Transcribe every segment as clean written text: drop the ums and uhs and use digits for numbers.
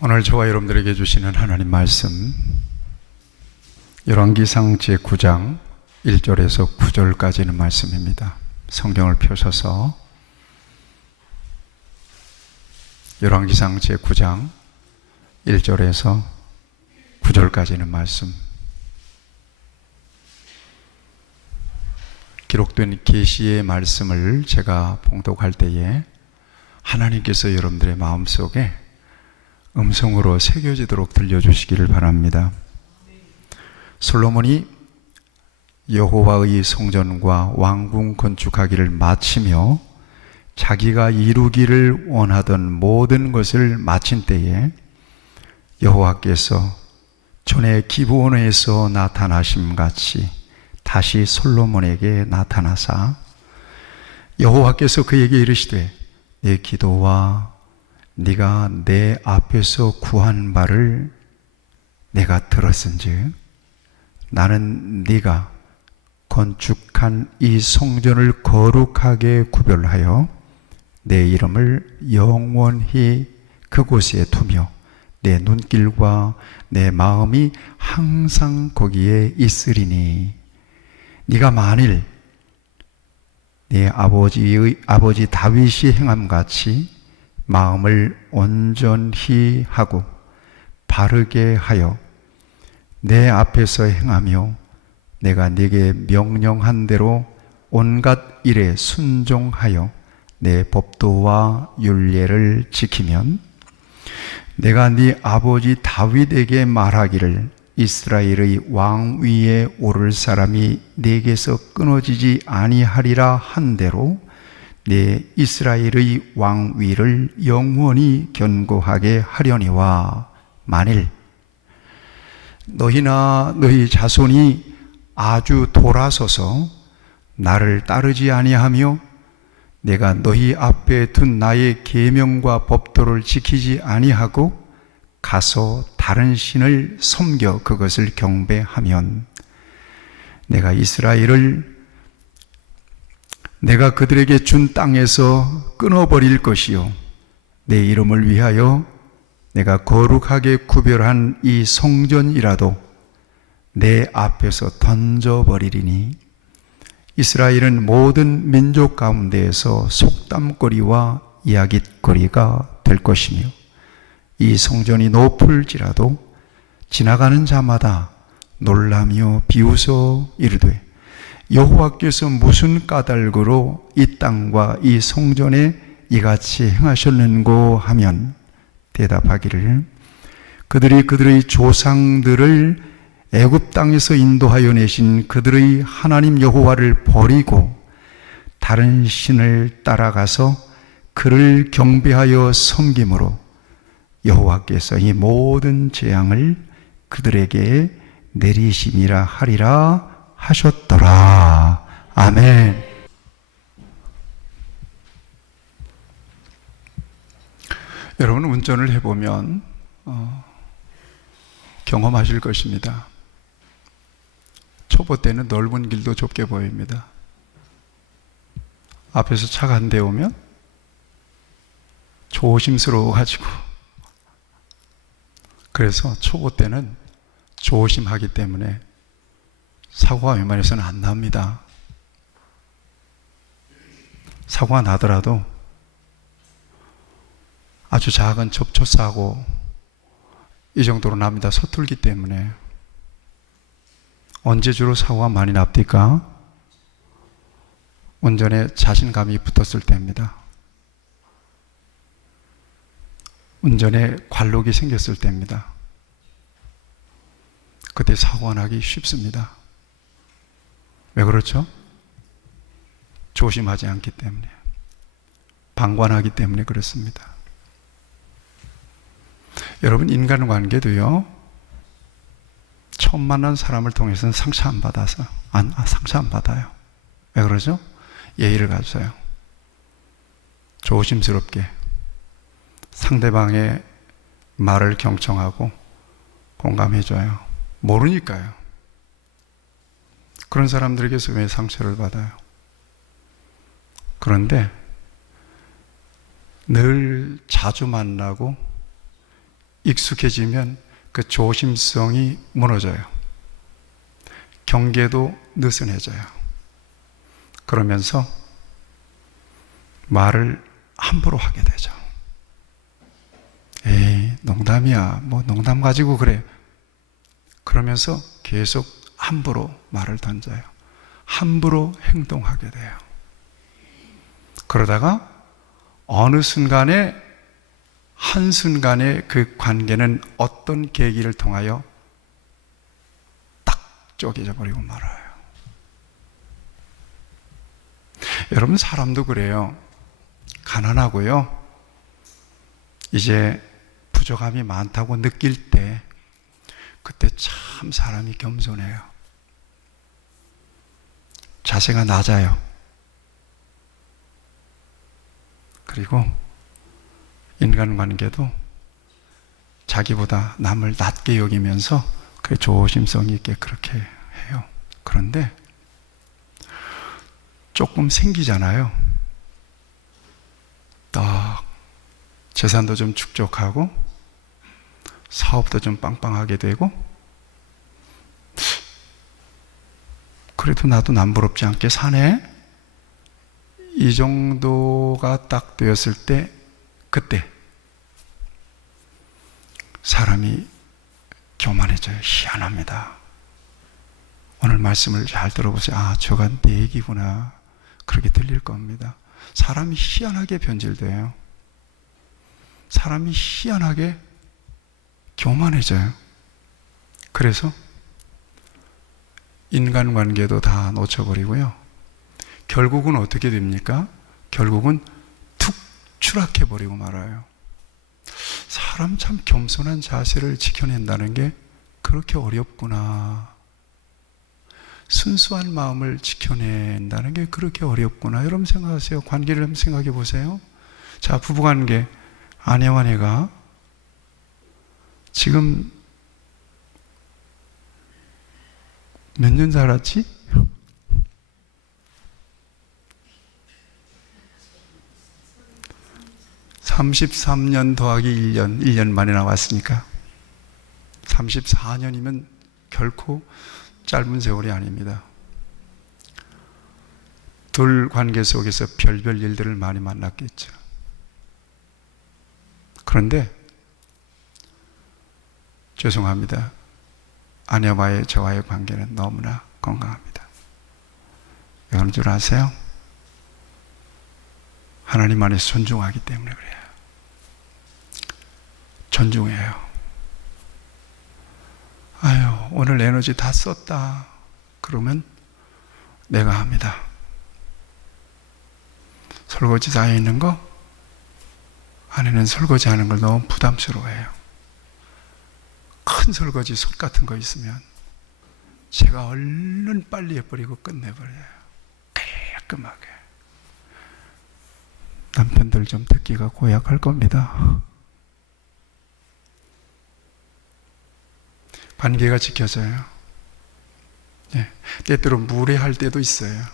오늘 저와 여러분들에게 주시는 하나님 말씀, 열왕기상 제9장 1절에서 9절까지는 말씀입니다. 성경을 펴셔서 열왕기상 제9장 1절에서 9절까지는 말씀, 기록된 계시의 말씀을 제가 봉독할 때에 하나님께서 여러분들의 마음속에 음성으로 새겨지도록 들려주시기를 바랍니다. 솔로몬이 여호와의 성전과 왕궁 건축하기를 마치며 자기가 이루기를 원하던 모든 것을 마친 때에 여호와께서 전에 기브온에서 나타나심같이 다시 솔로몬에게 나타나사 여호와께서 그에게 이르시되 내 기도와 네가 내 앞에서 구한 바를 내가 들었은즉 나는 네가 건축한 이 성전을 거룩하게 구별하여 내 이름을 영원히 그곳에 두며 내 눈길과 내 마음이 항상 거기에 있으리니 네가 만일 네 아버지 다윗이 행함같이 마음을 온전히 하고 바르게 하여 내 앞에서 행하며 내가 네게 명령한 대로 온갖 일에 순종하여 내 법도와 율례를 지키면 내가 네 아버지 다윗에게 말하기를 이스라엘의 왕 위에 오를 사람이 네게서 끊어지지 아니하리라 한 대로 내 이스라엘의 왕 위를 영원히 견고하게 하려니와 만일 너희나 너희 자손이 아주 돌아서서 나를 따르지 아니하며 내가 너희 앞에 둔 나의 계명과 법도를 지키지 아니하고 가서 다른 신을 섬겨 그것을 경배하면 내가 이스라엘을 내가 그들에게 준 땅에서 끊어버릴 것이요 내 이름을 위하여 내가 거룩하게 구별한 이 성전이라도 내 앞에서 던져버리리니 이스라엘은 모든 민족 가운데에서 속담거리와 이야깃거리가 될 것이며 이 성전이 높을지라도 지나가는 자마다 놀라며 비웃어 이르되 여호와께서 무슨 까닭으로 이 땅과 이 성전에 이같이 행하셨는고 하면 대답하기를 그들이 그들의 조상들을 애굽 땅에서 인도하여 내신 그들의 하나님 여호와를 버리고 다른 신을 따라가서 그를 경배하여 섬김으로 여호와께서 이 모든 재앙을 그들에게 내리심이라 하리라 하셨더라. 아멘. 여러분 운전을 해보면 경험하실 것입니다. 초보 때는 넓은 길도 좁게 보입니다. 앞에서 차가 한 대 오면 조심스러워가지고 그래서 초보 때는 조심하기 때문에 사고가 웬만해서는 안 납니다. 사고가 나더라도 아주 작은 접촉사고 이 정도로 납니다. 서툴기 때문에. 언제 주로 사고가 많이 납니까? 운전에 자신감이 붙었을 때입니다. 운전에 관록이 생겼을 때입니다. 그때 사고가 나기 쉽습니다. 왜 그렇죠? 조심하지 않기 때문에, 방관하기 때문에 그렇습니다. 여러분 인간관계도요, 처음 만난 사람을 통해서는 상처 안 받아요. 왜 그러죠? 예의를 가져요. 조심스럽게 상대방의 말을 경청하고 공감해줘요. 모르니까요. 그런 사람들에게서 왜 상처를 받아요? 그런데 늘 자주 만나고 익숙해지면 그 조심성이 무너져요. 경계도 느슨해져요. 그러면서 말을 함부로 하게 되죠. 에이, 농담이야. 뭐 농담 가지고 그래. 그러면서 계속 함부로 말을 던져요. 함부로 행동하게 돼요. 그러다가 어느 순간에, 한순간에 그 관계는 어떤 계기를 통하여 딱 쪼개져 버리고 말아요. 여러분, 사람도 그래요. 가난하고요, 이제 부족함이 많다고 느낄 때, 그때 참 사람이 겸손해요. 자세가 낮아요. 그리고 인간관계도 자기보다 남을 낮게 여기면서 그 조심성 있게 그렇게 해요. 그런데 조금 생기잖아요. 딱 재산도 좀 축적하고 사업도 좀 빵빵하게 되고, 그래도 나도 남부럽지 않게 사네, 이 정도가 딱 되었을 때, 그때 사람이 교만해져요. 희한합니다. 오늘 말씀을 잘 들어보세요. 아, 저가 내 얘기구나, 그렇게 들릴 겁니다. 사람이 희한하게 변질돼요. 사람이 희한하게 교만해져요. 그래서 인간관계도 다 놓쳐버리고요, 결국은 어떻게 됩니까? 결국은 툭 추락해버리고 말아요. 사람 참 겸손한 자세를 지켜낸다는 게 그렇게 어렵구나. 순수한 마음을 지켜낸다는 게 그렇게 어렵구나. 여러분 생각하세요. 관계를 한번 생각해 보세요. 자, 부부관계, 아내와 내가 지금 몇 년 살았지? 33년 더하기 1년 만에 나왔으니까 34년이면 결코 짧은 세월이 아닙니다. 둘 관계 속에서 별별 일들을 많이 만났겠죠. 그런데 죄송합니다. 아내와의 저와의 관계는 너무나 건강합니다. 왜 그런 줄 아세요? 하나님 안에 존중하기 때문에 그래요. 존중해요. 아유, 오늘 에너지 다 썼다 그러면 내가 합니다. 설거지 다 있는 거, 아내는 설거지 하는 걸 너무 부담스러워해요. 큰 설거지 솥 같은 거 있으면 제가 얼른 빨리 해버리고 끝내버려요. 깔끔하게. 남편들 좀 듣기가 고약할 겁니다. 관계가 지켜져요. 네. 때때로 무례할 때도 있어요.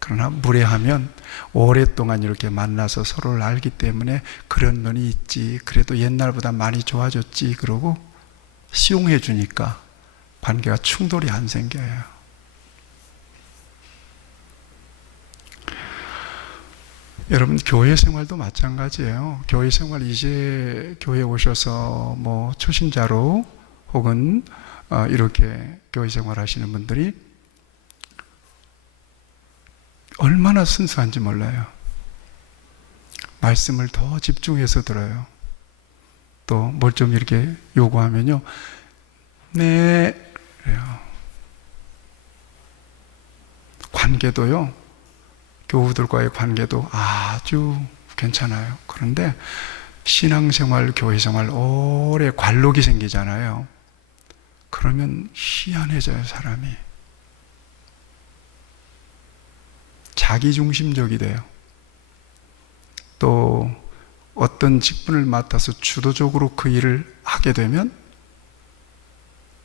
그러나 무례하면 오랫동안 이렇게 만나서 서로를 알기 때문에 그런 면이 있지, 그래도 옛날보다 많이 좋아졌지, 그러고 수용해 주니까 관계가 충돌이 안 생겨요. 여러분, 교회 생활도 마찬가지예요. 교회 생활, 이제 교회 오셔서 뭐 초신자로 혹은 이렇게 교회 생활 하시는 분들이 얼마나 순수한지 몰라요. 말씀을 더 집중해서 들어요. 또 뭘 좀 이렇게 요구하면요, 네, 그래요. 관계도요, 교우들과의 관계도 아주 괜찮아요. 그런데 신앙생활, 교회생활 오래 관록이 생기잖아요. 그러면 희한해져요, 사람이. 자기중심적이 돼요. 또 어떤 직분을 맡아서 주도적으로 그 일을 하게 되면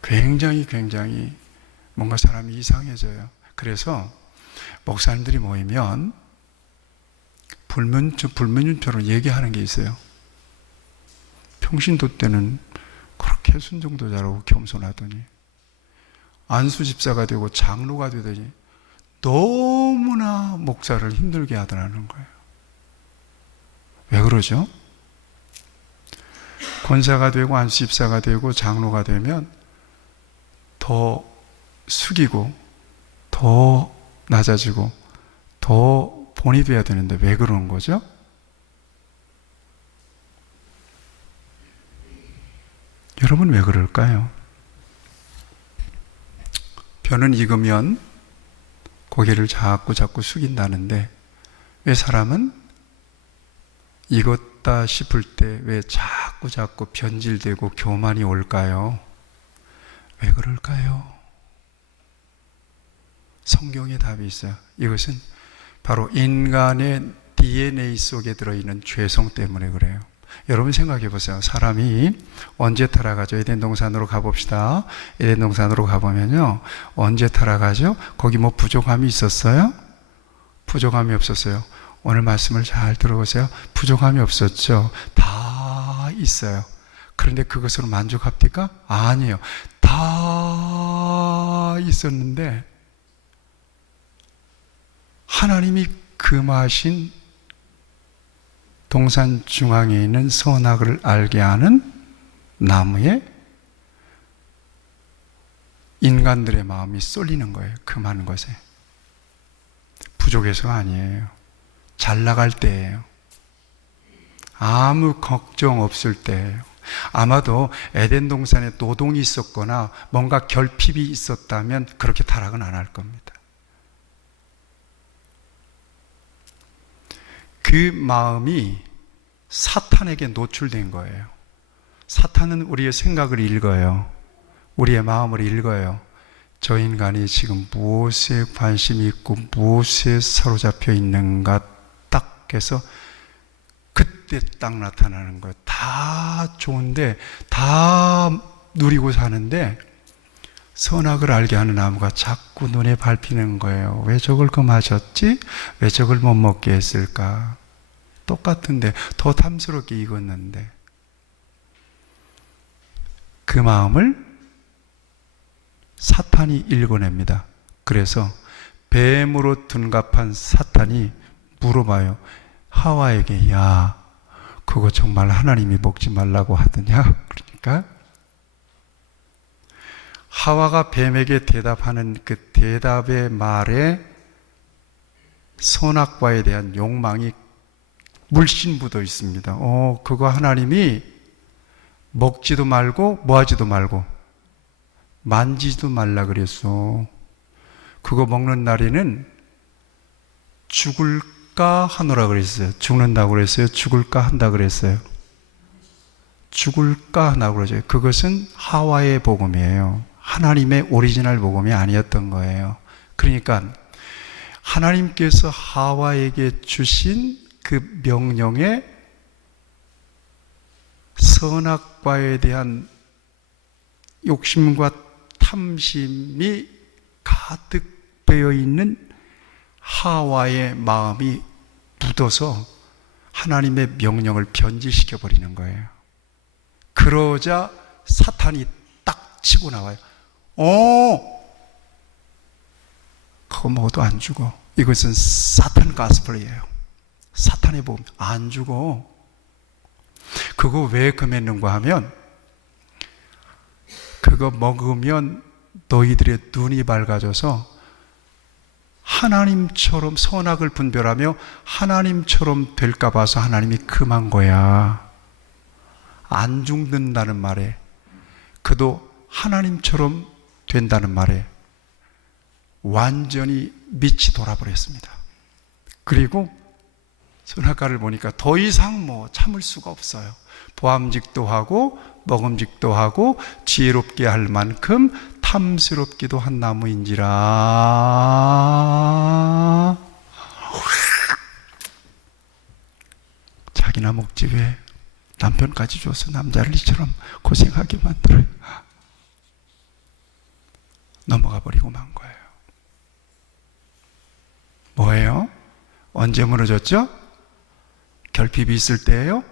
굉장히 뭔가 사람이 이상해져요. 그래서 목사님들이 모이면 불면증처럼 얘기하는 게 있어요. 평신도 때는 그렇게 순종도 잘하고 겸손하더니 안수 집사가 되고 장로가 되더니 너무나 목사를 힘들게 하더라는 거예요. 왜 그러죠? 권사가 되고 안수 집사가 되고 장로가 되면 더 숙이고 더 낮아지고 더 본이 돼야 되는데 왜 그러는 거죠? 여러분 왜 그럴까요? 벼는 익으면 고개를 자꾸 숙인다는데 왜 사람은 익었다 싶을 때 왜 자꾸 변질되고 교만이 올까요? 왜 그럴까요? 성경에 답이 있어요. 이것은 바로 인간의 DNA 속에 들어있는 죄성 때문에 그래요. 여러분 생각해 보세요. 사람이 언제 타락하죠? 에덴 동산으로 가봅시다. 에덴 동산으로 가보면요, 언제 타락하죠? 거기 뭐 부족함이 있었어요? 부족함이 없었어요. 오늘 말씀을 잘 들어보세요. 부족함이 없었죠. 다 있어요. 그런데 그것으로 만족합니까? 아니에요. 다 있었는데 하나님이 금하신 동산 중앙에 있는 선악을 알게 하는 나무에 인간들의 마음이 쏠리는 거예요. 금하는 것에. 부족해서가 아니에요. 잘 나갈 때예요. 아무 걱정 없을 때예요. 아마도 에덴 동산에 노동이 있었거나 뭔가 결핍이 있었다면 그렇게 타락은 안 할 겁니다. 그 마음이 사탄에게 노출된 거예요. 사탄은 우리의 생각을 읽어요. 우리의 마음을 읽어요. 저 인간이 지금 무엇에 관심이 있고 무엇에 사로잡혀 있는가 딱 해서 그때 딱 나타나는 거예요. 다 좋은데 다 누리고 사는데 선악을 알게 하는 나무가 자꾸 눈에 밟히는 거예요. 왜 저걸 금하셨지? 왜 저걸 못 먹게 했을까? 똑같은데 더 탐스럽게 익었는데 그 마음을 사탄이 읽어냅니다. 그래서 뱀으로 둔갑한 사탄이 물어봐요. 하와에게, 야, 그거 정말 하나님이 먹지 말라고 하더냐? 그러니까 하와가 뱀에게 대답하는 그 대답의 말에 선악과에 대한 욕망이 물씬 묻어 있습니다. 그거 하나님이 먹지도 말고 뭐하지도 말고 만지지도 말라 그랬어. 그거 먹는 날에는 죽을까 하노라 그랬어요. 죽는다고 그랬어요? 죽을까 한다 그랬어요? 죽을까 하나 그러죠. 그것은 하와의 복음이에요. 하나님의 오리지널 복음이 아니었던 거예요. 그러니까 하나님께서 하와에게 주신 그 명령에 선악과에 대한 욕심과 탐심이 가득 배어 있는 하와의 마음이 묻어서 하나님의 명령을 변질시켜 버리는 거예요. 그러자 사탄이 딱 치고 나와요. 그거 먹어도 안 죽어. 이것은 사탄 가스펠이에요. 사탄의 복음. 안 죽어. 그거 왜 금했는가 하면 그거 먹으면 너희들의 눈이 밝아져서 하나님처럼 선악을 분별하며 하나님처럼 될까 봐서 하나님이 금한 거야. 안 죽는다는 말에 그도 하나님처럼 된다는 말에 완전히 밑이 돌아버렸습니다. 그리고 선악과를 보니까 더 이상 참을 수가 없어요. 보암직도 하고 먹음직도 하고 지혜롭게 할 만큼 탐스럽기도 한 나무인지라 자기나 먹지 왜 남편까지 줘서 남자를 이처럼 고생하게 만들어요. 넘어가 버리고 만 거예요. 뭐예요? 언제 무너졌죠? 결핍이 있을 때예요?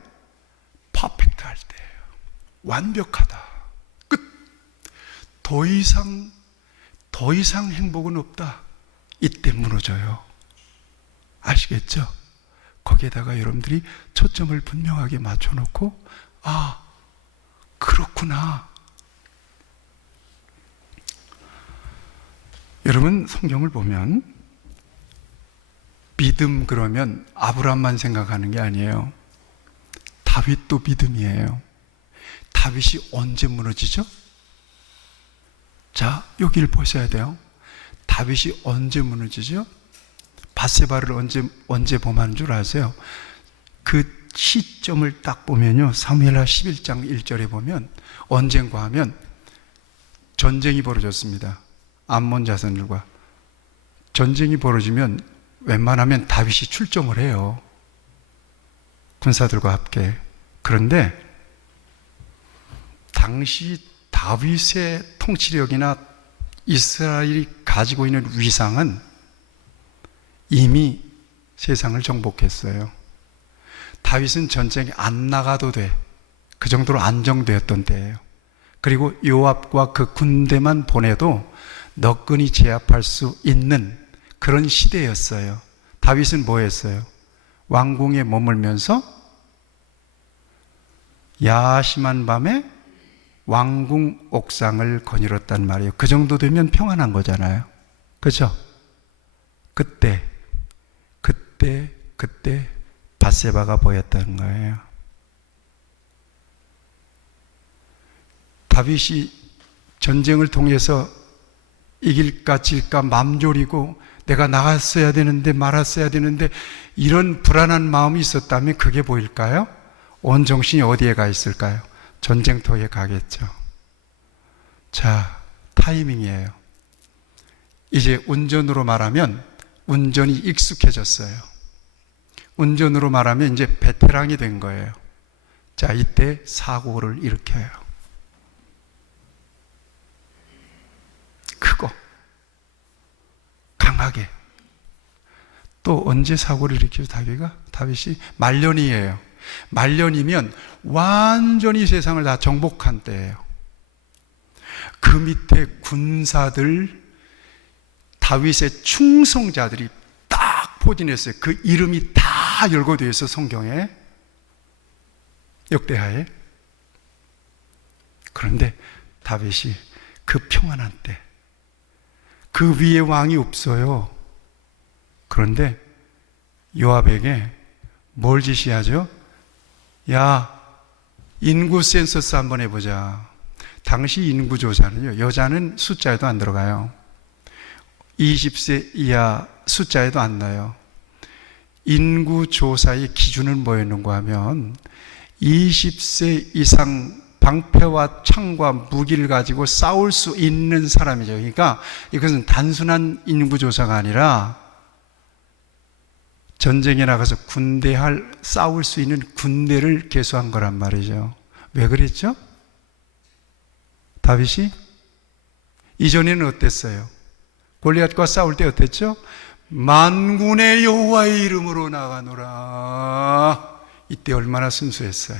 퍼펙트 할 때예요. 완벽하다. 끝. 더 이상 행복은 없다. 이때 무너져요. 아시겠죠? 거기에다가 여러분들이 초점을 분명하게 맞춰놓고, 아, 그렇구나. 여러분, 성경을 보면 믿음 그러면 아브라함만 생각하는 게 아니에요. 다윗도 믿음이에요. 다윗이 언제 무너지죠? 자, 여기를 보셔야 돼요. 다윗이 언제 무너지죠? 밧세바를 언제 범하는 줄 아세요? 그 시점을 딱 보면요, 사무엘하 11장 1절에 보면 언젠가 하면 전쟁이 벌어졌습니다. 암몬 자손들과 전쟁이 벌어지면 웬만하면 다윗이 출정을 해요. 군사들과 함께. 그런데 당시 다윗의 통치력이나 이스라엘이 가지고 있는 위상은 이미 세상을 정복했어요. 다윗은 전쟁에 안 나가도 돼. 그 정도로 안정되었던 때예요. 그리고 요압과 그 군대만 보내도 너끈히 제압할 수 있는 그런 시대였어요. 다윗은 뭐 했어요? 왕궁에 머물면서 야심한 밤에 왕궁 옥상을 거닐었단 말이에요. 그 정도 되면 평안한 거잖아요. 그죠? 그때 밧세바가 보였다는 거예요. 다윗이 전쟁을 통해서 이길까 질까 맘졸이고 내가 나갔어야 되는데 말았어야 되는데 이런 불안한 마음이 있었다면 그게 보일까요? 온 정신이 어디에 가 있을까요? 전쟁터에 가겠죠. 자, 타이밍이에요. 이제 운전으로 말하면 운전이 익숙해졌어요. 운전으로 말하면 이제 베테랑이 된 거예요. 자, 이때 사고를 일으켜요. 크고 강하게. 또 언제 사고를 일으키죠? 다윗이 말년이에요. 말년이면 완전히 세상을 다 정복한 때예요. 그 밑에 군사들, 다윗의 충성자들이 딱 포진했어요. 그 이름이 다 열거되어 있어, 성경에. 역대하에. 그런데 다윗이 그 평안한 때, 그 위에 왕이 없어요. 그런데 요압에게 뭘 지시하죠? 야, 인구 센서스 한번 해보자. 당시 인구 조사는요, 여자는 숫자에도 안 들어가요. 20세 이하 숫자에도 안 나요. 인구 조사의 기준은 뭐였는가 하면 20세 이상 방패와 창과 무기를 가지고 싸울 수 있는 사람이죠. 그러니까 이것은 단순한 인구 조사가 아니라 전쟁에 나가서 싸울 수 있는 군대를 계수한 거란 말이죠. 왜 그랬죠? 다윗이 이전에는 어땠어요? 골리앗과 싸울 때 어땠죠? 만군의 여호와의 이름으로 나가노라. 이때 얼마나 순수했어요.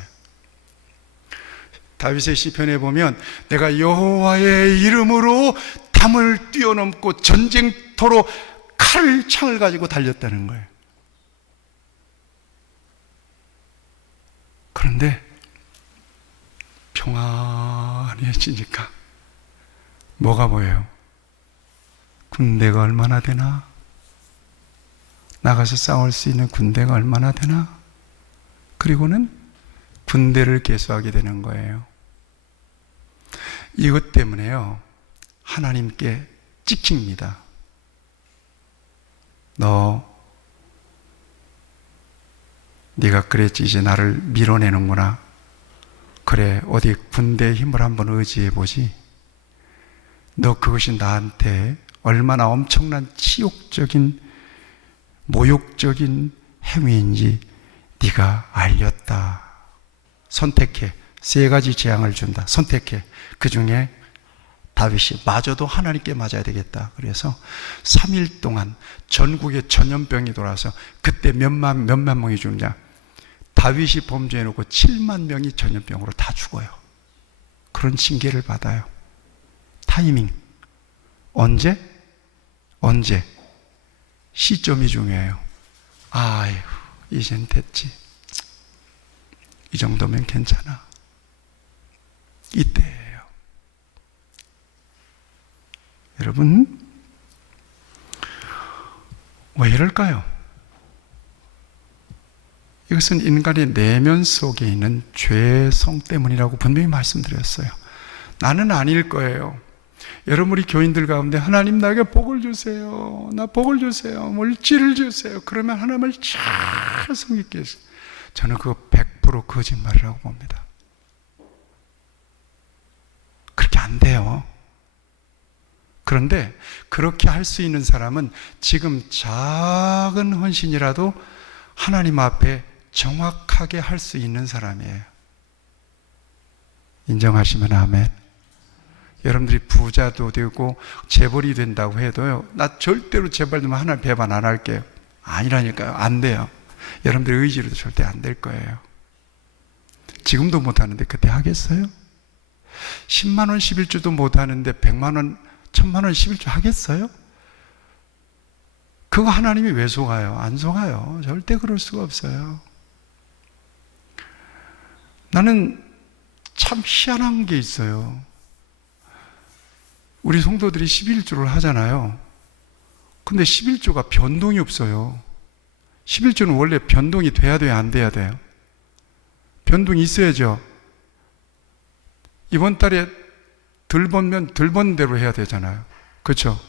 다윗의 시편에 보면 내가 여호와의 이름으로 담을 뛰어넘고 전쟁터로 칼을 창을 가지고 달렸다는 거예요. 그런데 평안해지니까 뭐가 보여요? 군대가 얼마나 되나? 나가서 싸울 수 있는 군대가 얼마나 되나? 그리고는 군대를 계수하게 되는 거예요. 이것 때문에요, 하나님께 찍힙니다. 네가 그랬지, 이제 나를 밀어내는구나. 그래, 어디 군대의 힘을 한번 의지해보지. 너 그것이 나한테 얼마나 엄청난 치욕적인, 모욕적인 행위인지 네가 알렸다. 선택해. 3가지 재앙을 준다. 선택해. 그 중에 다윗이 마저도 하나님께 맞아야 되겠다. 그래서 3일 동안 전국에 전염병이 돌아서 그때 몇만 명이 죽냐? 다윗이 범죄해놓고 7만 명이 전염병으로 다 죽어요. 그런 징계를 받아요. 타이밍. 언제? 시점이 중요해요. 아유, 이젠 됐지. 이 정도면 괜찮아. 이때예요. 여러분, 왜 이럴까요? 이것은 인간의 내면 속에 있는 죄성 때문이라고 분명히 말씀드렸어요. 나는 아닐 거예요. 여러분, 우리 교인들 가운데 하나님 나에게 복을 주세요. 나 복을 주세요. 물질을 주세요. 그러면 하나님을 잘 섬기게 해주세요. 저는 그거 100% 거짓말이라고 봅니다. 그렇게 안 돼요. 그런데 그렇게 할 수 있는 사람은 지금 작은 헌신이라도 하나님 앞에 정확하게 할 수 있는 사람이에요. 인정하시면 아멘. 여러분들이 부자도 되고 재벌이 된다고 해도요, 나 절대로 재벌 되면 하나님 배반 안 할게요. 아니라니까요. 안 돼요. 여러분들의 의지로도 절대 안 될 거예요. 지금도 못하는데 그때 하겠어요? 10만 원 11주도 못하는데 100만 원 1000만 원 11주 하겠어요? 그거 하나님이 왜 속아요? 안 속아요. 절대 그럴 수가 없어요. 나는 참 희한한 게 있어요. 우리 성도들이 11주를 하잖아요. 근데 11주가 변동이 없어요. 11주는 원래 변동이 돼야 돼요? 안 돼야 돼요? 변동이 있어야죠. 이번 달에 덜 벌면 덜 번 대로 해야 되잖아요. 그렇죠?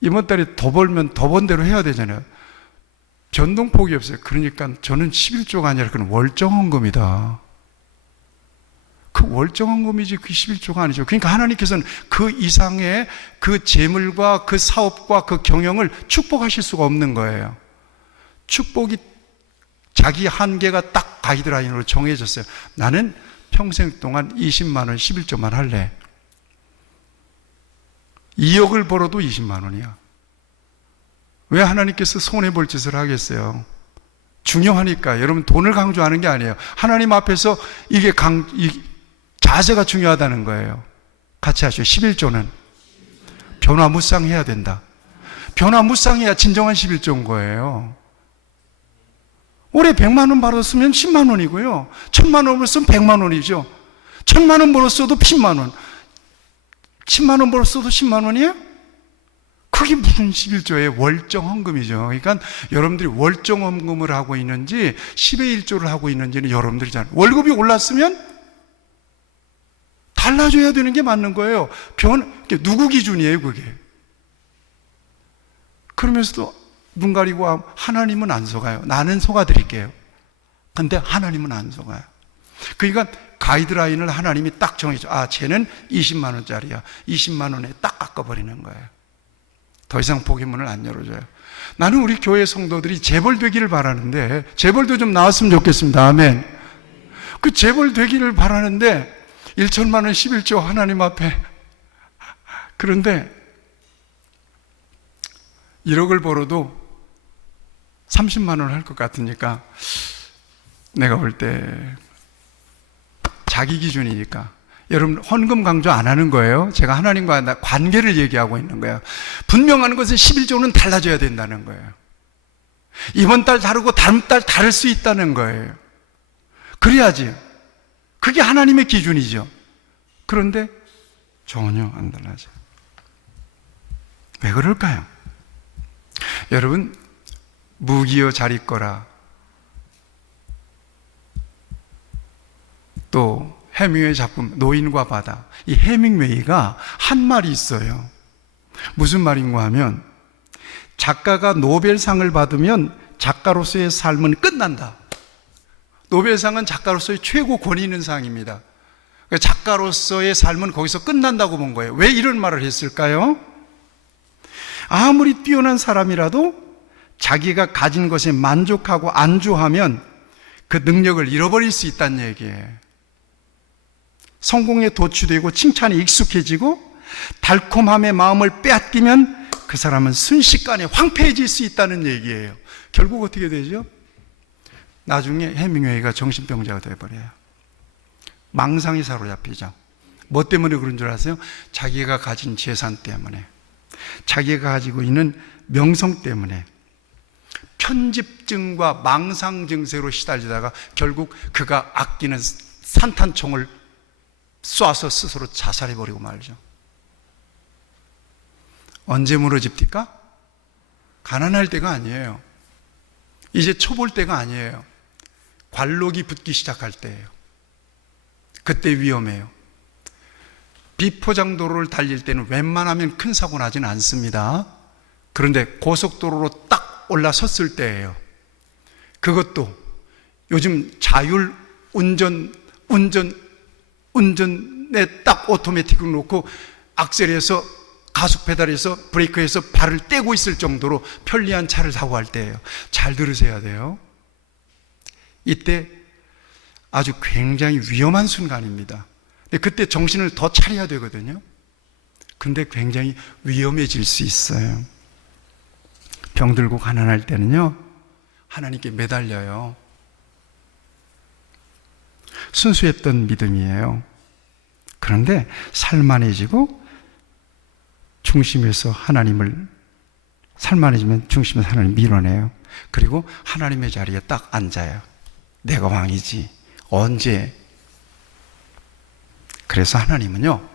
이번 달에 더 벌면 더 번 대로 해야 되잖아요. 변동폭이 없어요. 그러니까 저는 11조가 아니라 그건 월정헌금이다. 그 월정헌금이지 그 11조가 아니죠. 그러니까 하나님께서는 그 이상의 그 재물과 그 사업과 그 경영을 축복하실 수가 없는 거예요. 축복이 자기 한계가 딱 가이드라인으로 정해졌어요. 나는 평생 동안 20만 원 11조만 할래. 2억을 벌어도 20만 원이야. 왜 하나님께서 손해볼 짓을 하겠어요? 중요하니까. 여러분, 돈을 강조하는 게 아니에요. 하나님 앞에서 이게 자세가 중요하다는 거예요. 같이 하시죠. 11조는 변화무쌍해야 된다. 변화무쌍해야 진정한 11조인 거예요. 올해 100만 원 벌었으면 10만 원이고요. 1000만 원 벌었으면 100만 원이죠. 1000만 원 벌었어도 10만 원. 10만 원 벌었어도 10만 원이에요? 그게 무슨 11조의 월정헌금이죠. 그러니까 여러분들이 월정헌금을 하고 있는지 10의 1조를 하고 있는지는 여러분들이 잘. 월급이 올랐으면 달라져야 되는 게 맞는 거예요. 누구 기준이에요, 그게? 그러면서도 눈 가리고 하나님은 안 속아요. 나는 속아드릴게요. 근데 하나님은 안 속아요. 그러니까 가이드라인을 하나님이 딱 정해줘. 아, 쟤는 20만 원짜리야. 20만 원에 딱 깎아버리는 거예요. 더 이상 포기문을 안 열어줘요. 나는 우리 교회 성도들이 재벌 되기를 바라는데, 재벌도 좀 나왔으면 좋겠습니다. 아멘. 그 재벌 되기를 바라는데 1천만 원 11조 하나님 앞에. 그런데 1억을 벌어도 30만 원을 할 것 같으니까 내가 볼 때 자기 기준이니까. 여러분, 헌금 강조 안 하는 거예요. 제가 하나님과 관계를 얘기하고 있는 거예요. 분명한 것은 11조는 달라져야 된다는 거예요. 이번 달 다르고 다음 달 다를 수 있다는 거예요. 그래야지. 그게 하나님의 기준이죠. 그런데 전혀 안 달라져요. 왜 그럴까요? 여러분, 무기여 잘 있거라. 또 해밍웨이 작품 노인과 바다. 이 해밍웨이가 한 말이 있어요. 무슨 말인가 하면, 작가가 노벨상을 받으면 작가로서의 삶은 끝난다. 노벨상은 작가로서의 최고 권위 있는 상입니다. 작가로서의 삶은 거기서 끝난다고 본 거예요. 왜 이런 말을 했을까요? 아무리 뛰어난 사람이라도 자기가 가진 것에 만족하고 안주하면 그 능력을 잃어버릴 수 있다는 얘기예요. 성공에 도취되고 칭찬에 익숙해지고 달콤함의 마음을 빼앗기면 그 사람은 순식간에 황폐해질 수 있다는 얘기예요. 결국 어떻게 되죠? 나중에 해밍웨이가 정신병자가 되어버려요. 망상에 사로잡히죠. 뭐 때문에 그런 줄 아세요? 자기가 가진 재산 때문에, 자기가 가지고 있는 명성 때문에 편집증과 망상 증세로 시달리다가 결국 그가 아끼는 산탄총을 쏴서 스스로 자살해버리고 말죠. 언제 무너집니까? 가난할 때가 아니에요. 이제 초볼 때가 아니에요. 관록이 붙기 시작할 때예요. 그때 위험해요. 비포장도로를 달릴 때는 웬만하면 큰 사고 나지는 않습니다. 그런데 고속도로로 딱 올라섰을 때예요. 그것도 요즘 자율 운전에 딱 오토매틱을 놓고 악셀에서 가속 페달에서 브레이크에서 발을 떼고 있을 정도로 편리한 차를 타고 갈 때예요. 잘 들으셔야 돼요. 이때 아주 굉장히 위험한 순간입니다. 근데 그때 정신을 더 차려야 되거든요. 근데 굉장히 위험해질 수 있어요. 병들고 가난할 때는요, 하나님께 매달려요. 순수했던 믿음이에요. 그런데 살만해지고 중심에서 살만해지면 중심에서 하나님 밀어내요. 그리고 하나님의 자리에 딱 앉아요. 내가 왕이지. 언제? 그래서 하나님은요,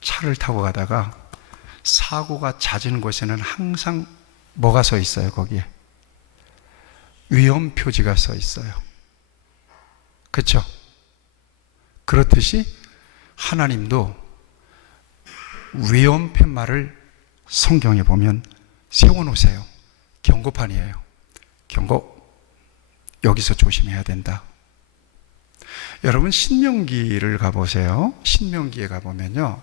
차를 타고 가다가 사고가 잦은 곳에는 항상 뭐가 서 있어요, 거기에? 위험 표지가 서 있어요. 그렇죠? 그렇듯이 하나님도 위험 팻말을 성경에 보면 세워놓으세요. 경고판이에요. 경고, 여기서 조심해야 된다. 여러분 신명기를 가보세요. 신명기에 가보면요,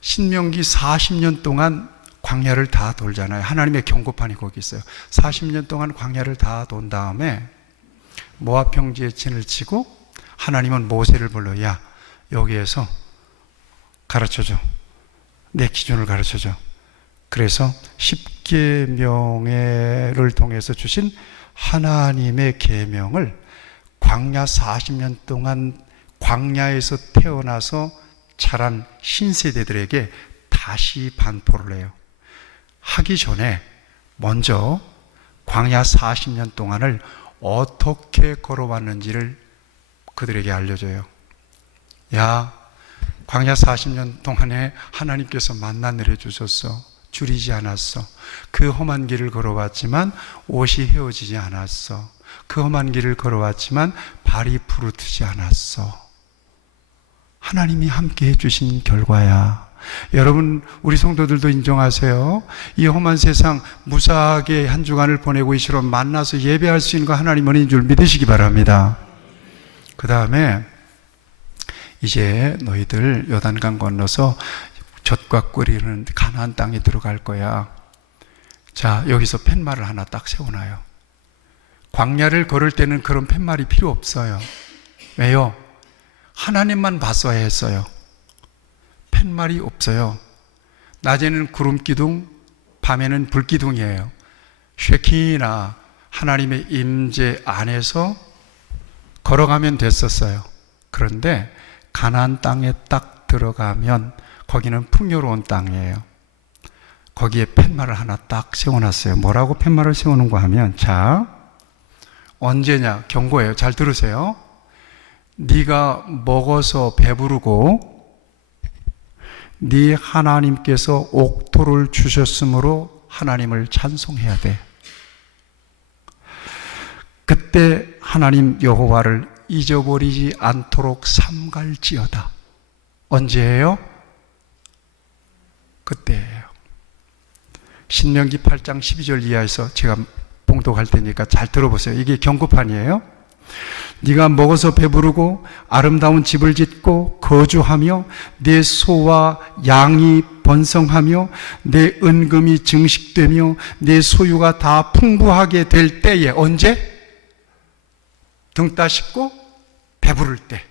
신명기 40년 동안 광야를 다 돌잖아요. 하나님의 경고판이 거기 있어요. 40년 동안 광야를 다 돈 다음에 모압 평지에 진을 치고 하나님은 모세를 불러, 야, 여기에서 가르쳐줘. 내 기준을 가르쳐줘. 그래서 십계명을 통해서 주신 하나님의 계명을 광야 40년 동안 광야에서 태어나서 자란 신세대들에게 다시 반포를 해요. 하기 전에 먼저 광야 40년 동안을 어떻게 걸어왔는지를 그들에게 알려줘요. 야, 광야 40년 동안에 하나님께서 만나 내려주셨어. 줄이지 않았어. 그 험한 길을 걸어왔지만 옷이 헤어지지 않았어. 그 험한 길을 걸어왔지만 발이 부르트지 않았어. 하나님이 함께 해주신 결과야. 여러분, 우리 성도들도 인정하세요. 이 험한 세상 무사하게 한 주간을 보내고 이시로 만나서 예배할 수 있는 거 하나님 은혜인 줄 믿으시기 바랍니다. 그 다음에 이제 너희들 요단강 건너서 젖과 꿀이는 가나안 땅에 들어갈 거야. 자, 여기서 팻말을 하나 딱 세워놔요. 광야를 걸을 때는 그런 팻말이 필요 없어요. 왜요? 하나님만 봤어야 했어요. 팻말이 없어요. 낮에는 구름기둥, 밤에는 불기둥이에요. 쉐키나 하나님의 임재 안에서 걸어가면 됐었어요. 그런데 가나안 땅에 딱 들어가면 거기는 풍요로운 땅이에요. 거기에 팻말을 하나 딱 세워놨어요. 뭐라고 팻말을 세우는가 하면, 자, 언제냐? 경고예요. 잘 들으세요. 네가 먹어서 배부르고 네 하나님께서 옥토를 주셨으므로 하나님을 찬송해야 돼. 그때 하나님 여호와를 잊어버리지 않도록 삼갈지어다. 언제예요? 그때예요. 신명기 8장 12절 이하에서 제가 봉독할 테니까 잘 들어보세요. 이게 경고판이에요. 네가 먹어서 배부르고 아름다운 집을 짓고 거주하며 내 소와 양이 번성하며 내 은금이 증식되며 내 소유가 다 풍부하게 될 때에, 언제? 등 따숩고 배부를 때,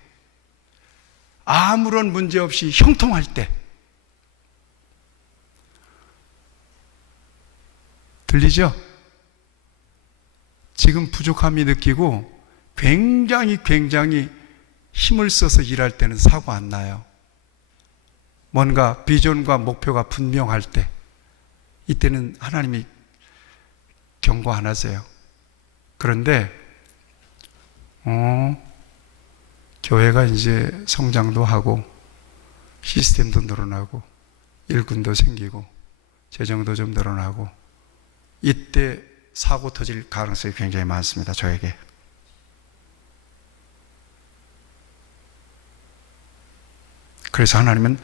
아무런 문제 없이 형통할 때. 들리죠? 지금 부족함이 느끼고 굉장히 힘을 써서 일할 때는 사고 안 나요. 뭔가 비전과 목표가 분명할 때, 이때는 하나님이 경고 안 하세요. 그런데 교회가 이제 성장도 하고 시스템도 늘어나고 일꾼도 생기고 재정도 좀 늘어나고, 이때 사고 터질 가능성이 굉장히 많습니다. 저에게. 그래서 하나님은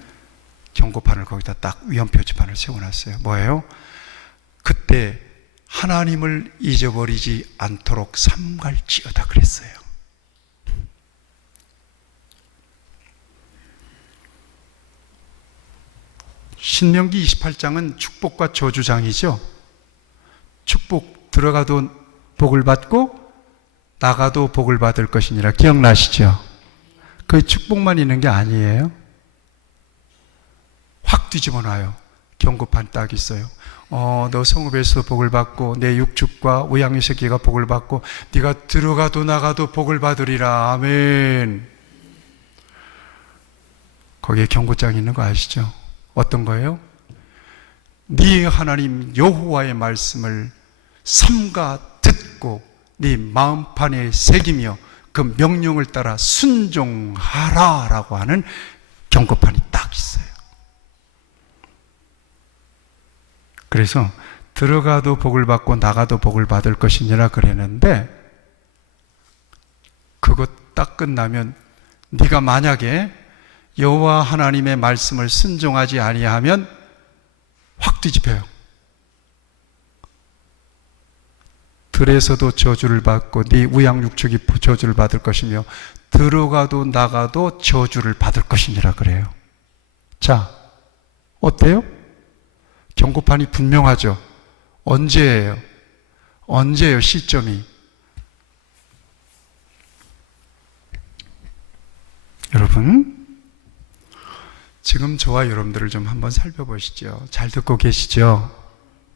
경고판을 거기다 딱 위험표지판을 세워놨어요. 뭐예요? 그때 하나님을 잊어버리지 않도록 삼갈지어다 그랬어요. 신명기 28장은 축복과 저주장이죠. 축복, 들어가도 복을 받고 나가도 복을 받을 것이니라. 기억나시죠? 그 축복만 있는 게 아니에요. 확 뒤집어 놔요. 경고판 딱 있어요. 너 성읍에서 복을 받고 내 육축과 우양의 새끼가 복을 받고 네가 들어가도 나가도 복을 받으리라. 아멘. 거기에 경고장이 있는 거 아시죠? 어떤 거예요? 네 하나님 여호와의 말씀을 삼가 듣고 네 마음판에 새기며 그 명령을 따라 순종하라 라고 하는 경고판이 딱 있어요. 그래서 들어가도 복을 받고 나가도 복을 받을 것이니라 그랬는데, 그것 딱 끝나면 네가 만약에 여호와 하나님의 말씀을 순종하지 아니하면 확 뒤집혀요. 들에서도 저주를 받고 네 우양육축이 저주를 받을 것이며 들어가도 나가도 저주를 받을 것이니라 그래요. 자, 어때요? 경고판이 분명하죠. 언제예요? 언제예요? 시점이. 여러분, 지금 저와 여러분들을 좀 한번 살펴보시죠. 잘 듣고 계시죠?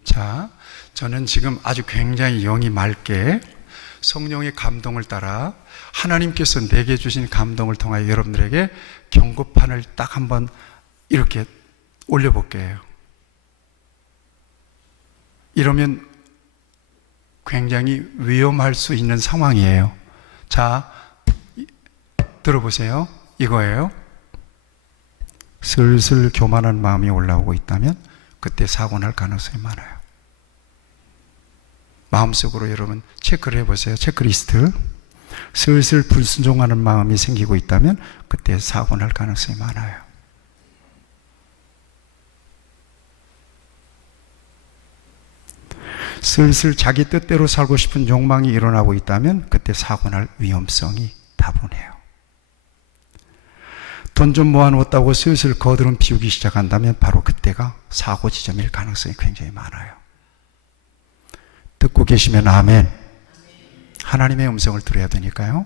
자, 저는 지금 아주 굉장히 영이 맑게 성령의 감동을 따라 하나님께서 내게 주신 감동을 통하여 여러분들에게 경고판을 딱 한번 이렇게 올려볼게요. 이러면 굉장히 위험할 수 있는 상황이에요. 자, 들어보세요. 이거예요. 슬슬 교만한 마음이 올라오고 있다면 그때 사고 날 가능성이 많아요. 마음속으로 여러분 체크를 해보세요. 체크리스트. 슬슬 불순종하는 마음이 생기고 있다면 그때 사고 날 가능성이 많아요. 슬슬 자기 뜻대로 살고 싶은 욕망이 일어나고 있다면 그때 사고 날 위험성이 다분해요. 돈 좀 모아놓았다고 슬슬 거드름 피우기 시작한다면 바로 그때가 사고 지점일 가능성이 굉장히 많아요. 듣고 계시면 아멘. 하나님의 음성을 들어야 되니까요.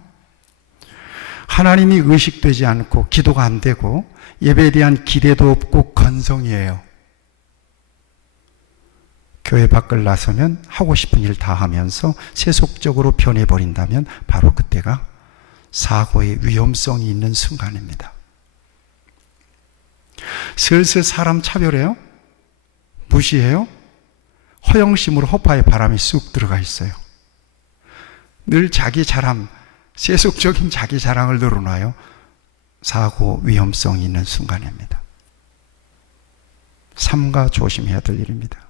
하나님이 의식되지 않고 기도가 안 되고 예배에 대한 기대도 없고 건성이에요. 교회 밖을 나서면 하고 싶은 일 다 하면서 세속적으로 변해버린다면 바로 그때가 사고의 위험성이 있는 순간입니다. 슬슬 사람 차별해요? 무시해요? 허영심으로 허파에 바람이 쑥 들어가 있어요. 늘 자기 자랑, 세속적인 자기 자랑을 늘어놔요. 사고 위험성이 있는 순간입니다. 삼가 조심해야 될 일입니다.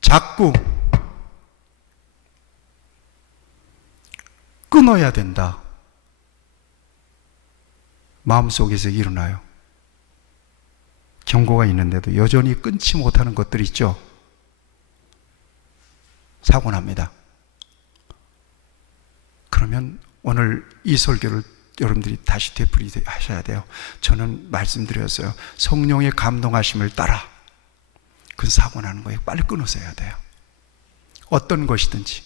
자꾸 끊어야 된다. 마음속에서 일어나요. 경고가 있는데도 여전히 끊지 못하는 것들 있죠. 사고 납니다. 그러면 오늘 이 설교를 여러분들이 다시 되풀이하셔야 돼요. 저는 말씀드렸어요. 성령의 감동하심을 따라 그 사고 나는 거예요. 빨리 끊으셔야 돼요. 어떤 것이든지.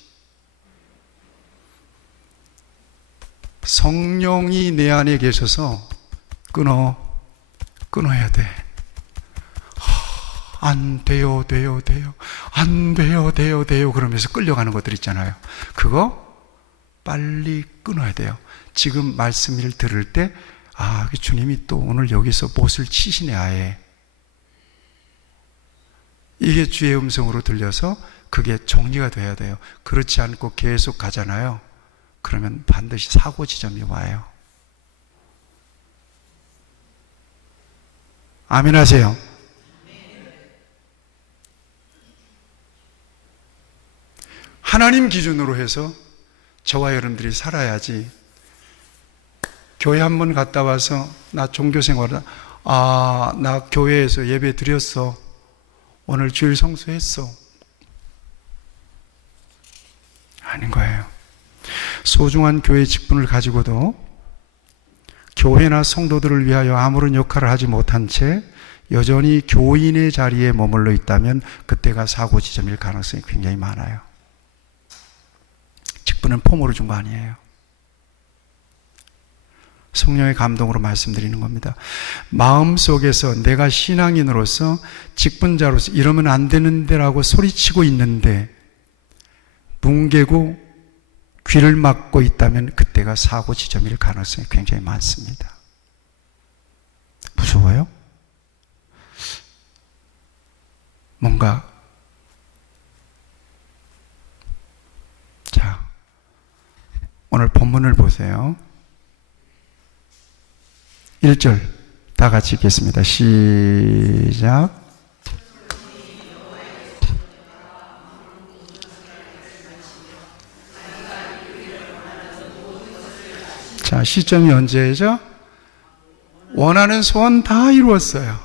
성령이 내 안에 계셔서 끊어야 돼. 안 돼요. 안 돼요. 그러면서 끌려가는 것들 있잖아요. 그거 빨리 끊어야 돼요. 지금 말씀을 들을 때 주님이 또 오늘 여기서 못을 치시네 아예. 이게 주의 음성으로 들려서 그게 정리가 돼야 돼요. 그렇지 않고 계속 가잖아요. 그러면 반드시 사고 지점이 와요. 아멘 하세요. 하나님 기준으로 해서 저와 여러분들이 살아야지. 교회 한번 갔다 와서 나 종교생활을 나 교회에서 예배 드렸어. 오늘 주일 성수했어. 아닌 거예요. 소중한 교회 직분을 가지고도 교회나 성도들을 위하여 아무런 역할을 하지 못한 채 여전히 교인의 자리에 머물러 있다면 그때가 사고 지점일 가능성이 굉장히 많아요. 직분은 폼으로 준 거 아니에요. 성령의 감동으로 말씀드리는 겁니다. 마음속에서 내가 신앙인으로서 직분자로서 이러면 안 되는데라고 소리치고 있는데 뭉개고 귀를 막고 있다면 그때가 사고 지점일 가능성이 굉장히 많습니다. 무서워요? 뭔가 자, 오늘 본문을 보세요. 1절 다 같이 읽겠습니다. 시작. 자, 시점이 언제죠? 원하는 소원 다 이루었어요.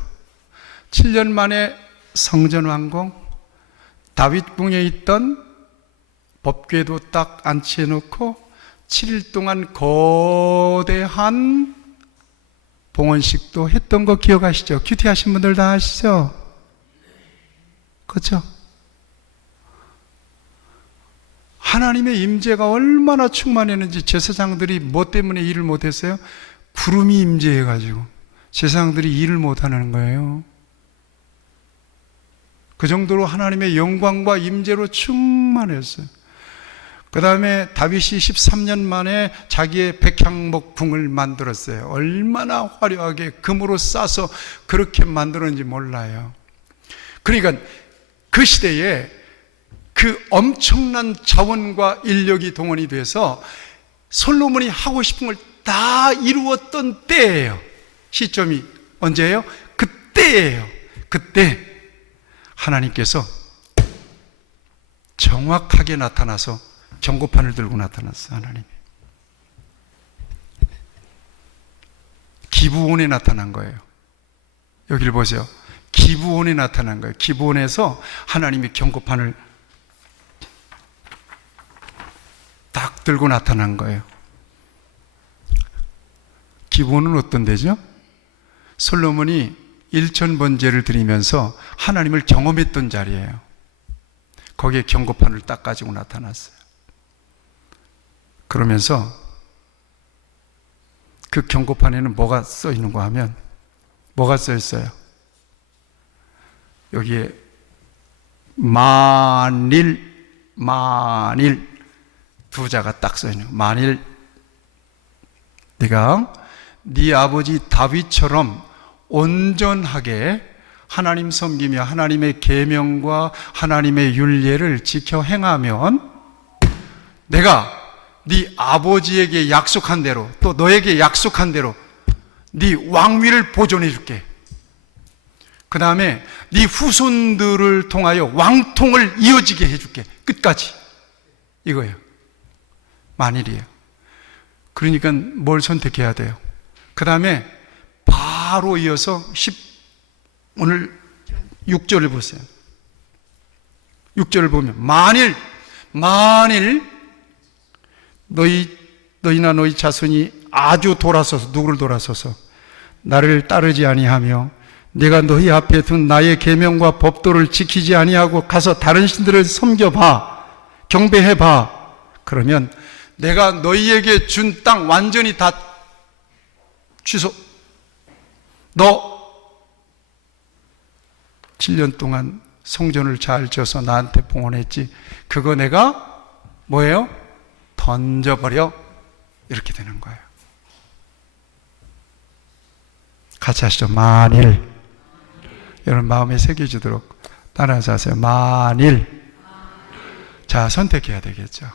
7년 만에 성전 완공, 다윗궁에 있던 법궤도 딱 안치해 놓고 7일 동안 거대한 봉헌식도 했던 거 기억하시죠? 큐티 하신 분들 다 아시죠? 그렇죠? 하나님의 임재가 얼마나 충만했는지 제사장들이 뭐 때문에 일을 못했어요? 구름이 임재해가지고 제사장들이 일을 못하는 거예요. 그 정도로 하나님의 영광과 임재로 충만했어요. 그 다음에 다윗이 13년 만에 자기의 백향목궁을 만들었어요. 얼마나 화려하게 금으로 싸서 그렇게 만들었는지 몰라요. 그러니까 그 시대에 그 엄청난 자원과 인력이 동원이 돼서 솔로몬이 하고 싶은 걸 다 이루었던 때예요. 시점이 언제예요? 그때예요. 그때 하나님께서 정확하게 나타나서 경고판을 들고 나타났어요. 하나님이 기브온에 나타난 거예요. 여기를 보세요. 기브온에 나타난 거예요. 기브온에서 하나님이 경고판을 딱 들고 나타난 거예요. 기브온은 어떤 데죠? 솔로몬이 일천번제를 드리면서 하나님을 경험했던 자리예요. 거기에 경고판을 딱 가지고 나타났어요. 그러면서 그 경고판에는 뭐가 써 있는가 하면 뭐가 써 있어요? 여기에 만일 두 자가 딱 써 있는 거예요. 만일 네가 네 아버지 다윗처럼 온전하게 하나님 섬기며 하나님의 계명과 하나님의 율례를 지켜 행하면 내가 네 아버지에게 약속한 대로 또 너에게 약속한 대로 네 왕위를 보존해 줄게. 그 다음에 네 후손들을 통하여 왕통을 이어지게 해줄게. 끝까지. 이거예요. 만일이에요. 그러니까 뭘 선택해야 돼요? 그 다음에 바로 이어서 오늘 6절을 보세요. 6절을 보면 만일 너희나 너희 자손이 아주 돌아서서 누구를 돌아서서 나를 따르지 아니하며 내가 너희 앞에 둔 나의 계명과 법도를 지키지 아니하고 가서 다른 신들을 섬겨봐 경배해봐. 그러면 내가 너희에게 준 땅 완전히 다 취소. 너 7년 동안 성전을 잘 지어서 나한테 봉헌했지. 그거 내가 뭐예요? 던져버려. 이렇게 되는 거예요. 같이 하시죠. 만일. 여러분 마음에 새겨지도록 따라서 하세요. 만일. 자, 선택해야 되겠죠.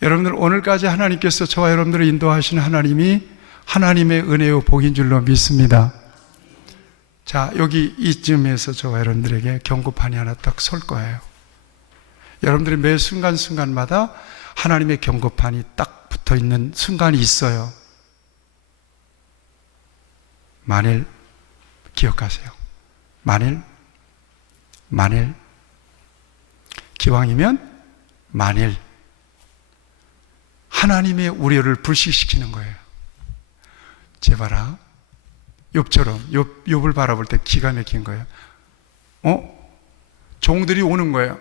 여러분들 오늘까지 하나님께서 저와 여러분들을 인도하시는 하나님이 하나님의 은혜요 복인 줄로 믿습니다. 자, 여기 이쯤에서 저와 여러분들에게 경고판이 하나 딱 설 거예요. 여러분들이 매 순간순간마다 하나님의 경고판이 딱 붙어 있는 순간이 있어요. 만일, 기억하세요. 만일, 기왕이면 만일 하나님의 우려를 불식시키는 거예요. 제발아, 욥처럼 욥을 바라볼 때 기가 막힌 거예요. 종들이 오는 거예요.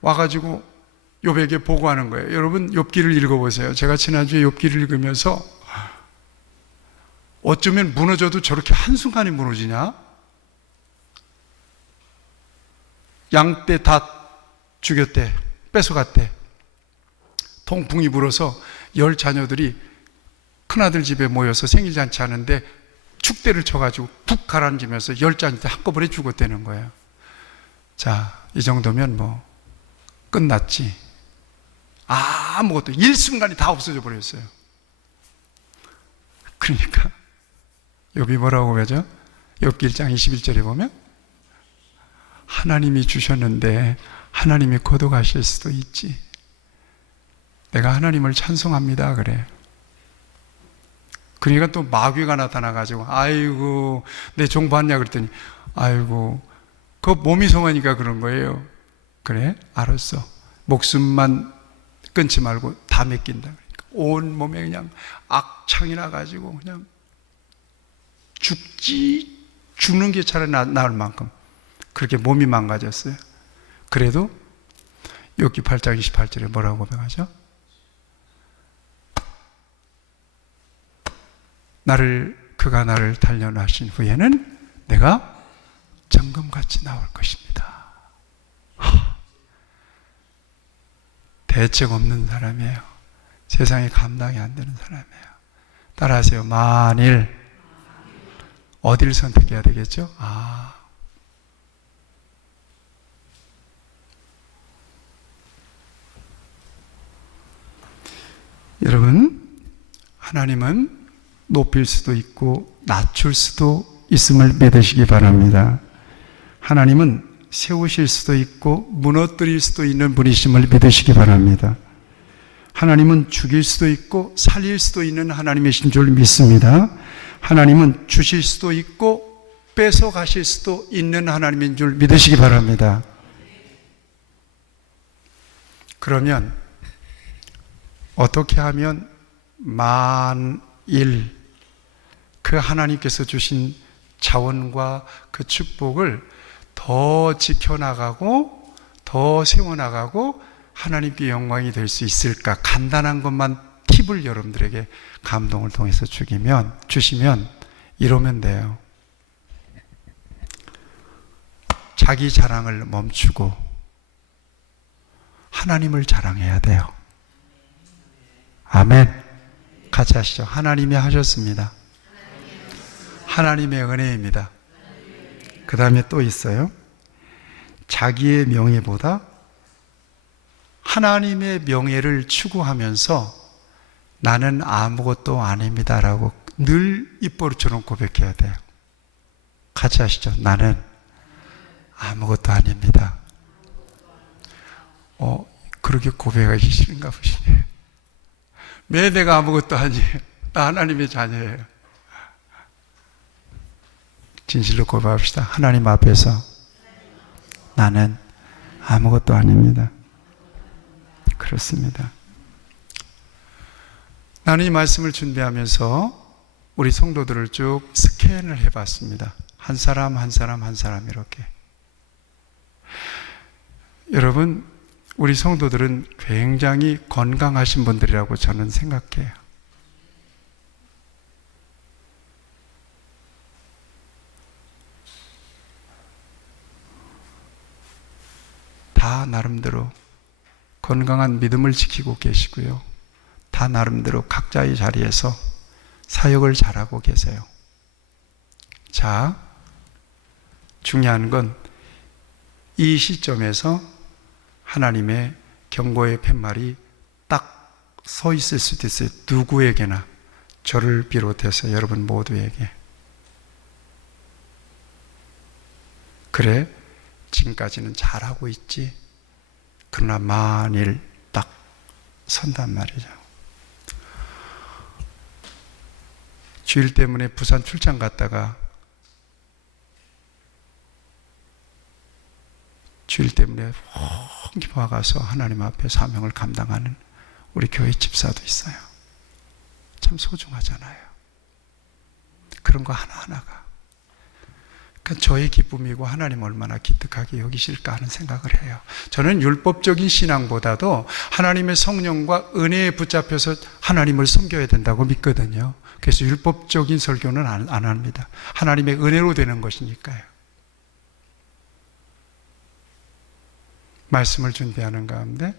와가지고 욥에게 보고하는 거예요. 여러분 욥기를 읽어보세요. 제가 지난주에 욥기를 읽으면서 어쩌면 무너져도 저렇게 한순간에 무너지냐? 양떼 다 죽였대. 뺏어갔대. 통풍이 불어서 10 자녀들이 큰아들 집에 모여서 생일잔치 하는데 축대를 쳐가지고 푹 가라앉으면서 10 자녀들 한꺼번에 죽었다는 거예요. 자, 이 정도면 뭐 끝났지. 아무것도 일순간에 다 없어져 버렸어요. 그러니까 욥이 뭐라고 그러죠? 욥기 1장 21절에 보면 하나님이 주셨는데 하나님이 거둬가실 수도 있지. 내가 하나님을 찬송합니다 그래. 그러니까 또 마귀가 나타나가지고 아이고 내 종 봤냐 그랬더니 아이고 그 몸이 성하니까 그런 거예요. 그래? 알았어. 목숨만 끊지 말고 다 맡긴다. 그러니까 온 몸에 그냥 악창이 나가지고 그냥 죽는 게 차라리 나을 만큼 그렇게 몸이 망가졌어요. 그래도 욥기 8장 28절에 뭐라고 고백하죠? 그가 나를 단련하신 후에는 내가 정금같이 나올 것입니다. 대책 없는 사람이에요. 세상에 감당이 안 되는 사람이에요. 따라하세요. 만일. 어디를 선택해야 되겠죠? 여러분, 하나님은 높일 수도 있고 낮출 수도 있음을 믿으시기 바랍니다. 하나님은 세우실 수도 있고 무너뜨릴 수도 있는 분이심을 믿으시기 바랍니다. 하나님은 죽일 수도 있고 살릴 수도 있는 하나님이신 줄 믿습니다. 하나님은 주실 수도 있고 뺏어 가실 수도 있는 하나님인 줄 믿으시기 바랍니다. 그러면 어떻게 하면 만일 그 하나님께서 주신 자원과 그 축복을 더 지켜나가고 더 세워나가고 하나님께 영광이 될 수 있을까? 간단한 것만 팁을 여러분들에게 감동을 통해서 주시면 이러면 돼요. 자기 자랑을 멈추고 하나님을 자랑해야 돼요. 아멘. 같이 하시죠. 하나님이 하셨습니다. 하나님의 은혜입니다. 그 다음에 또 있어요. 자기의 명예보다 하나님의 명예를 추구하면서 나는 아무것도 아닙니다라고 늘 입버릇처럼 고백해야 돼요. 같이 하시죠. 나는 아무것도 아닙니다. 그렇게 고백하기 싫은가 보시네. 왜 내가 아무것도 아니에요? 나 하나님의 자녀예요. 진실로 고백합시다. 하나님 앞에서 나는 아무것도 아닙니다. 그렇습니다. 나는 이 말씀을 준비하면서 우리 성도들을 쭉 스캔을 해봤습니다. 한 사람 한 사람 한 사람 이렇게. 여러분, 우리 성도들은 굉장히 건강하신 분들이라고 저는 생각해요. 다 나름대로 건강한 믿음을 지키고 계시고요. 다 나름대로 각자의 자리에서 사역을 잘하고 계세요. 자, 중요한 건 이 시점에서 하나님의 경고의 팻말이 딱 서 있을 수도 있어요. 누구에게나, 저를 비롯해서 여러분 모두에게. 그래, 지금까지는 잘하고 있지. 그러나 만일 딱 선단 말이죠. 주일 때문에 부산 출장 갔다가 주일 때문에 홍기파 가서 하나님 앞에 사명을 감당하는 우리 교회 집사도 있어요. 참 소중하잖아요. 그런 거 하나하나가. 그러니까 저의 기쁨이고 하나님 얼마나 기특하게 여기실까 하는 생각을 해요. 저는 율법적인 신앙보다도 하나님의 성령과 은혜에 붙잡혀서 하나님을 섬겨야 된다고 믿거든요. 그래서 율법적인 설교는 안 합니다. 하나님의 은혜로 되는 것이니까요. 말씀을 준비하는 가운데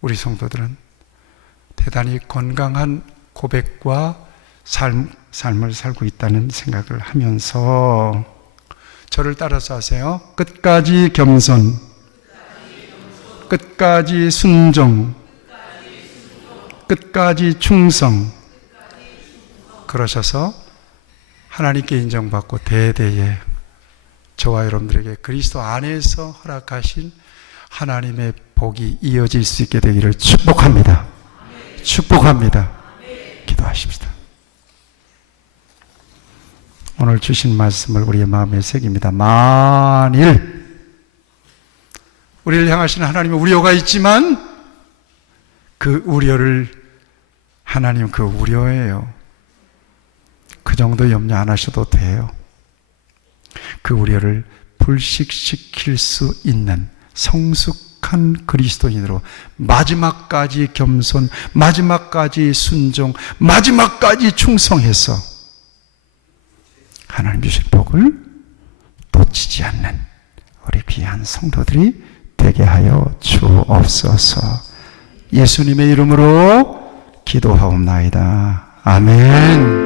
우리 성도들은 대단히 건강한 고백과 삶을 살고 있다는 생각을 하면서 저를 따라서 하세요. 끝까지 겸손, 끝까지 순종, 끝까지 충성. 그러셔서 하나님께 인정받고 대대에 저와 여러분들에게 그리스도 안에서 허락하신 하나님의 복이 이어질 수 있게 되기를 축복합니다. 축복합니다. 기도하십시다. 오늘 주신 말씀을 우리의 마음에 새깁니다. 만일 우리를 향하시는 하나님의 우려가 있지만 그 우려를 하나님 그 우려예요. 그 정도 염려 안 하셔도 돼요. 그 우려를 불식시킬 수 있는 성숙한 그리스도인으로 마지막까지 겸손, 마지막까지 순종, 마지막까지 충성해서 하나님 주신 복을 놓치지 않는 우리 귀한 성도들이 되게 하여 주옵소서. 예수님의 이름으로 기도하옵나이다. 아멘.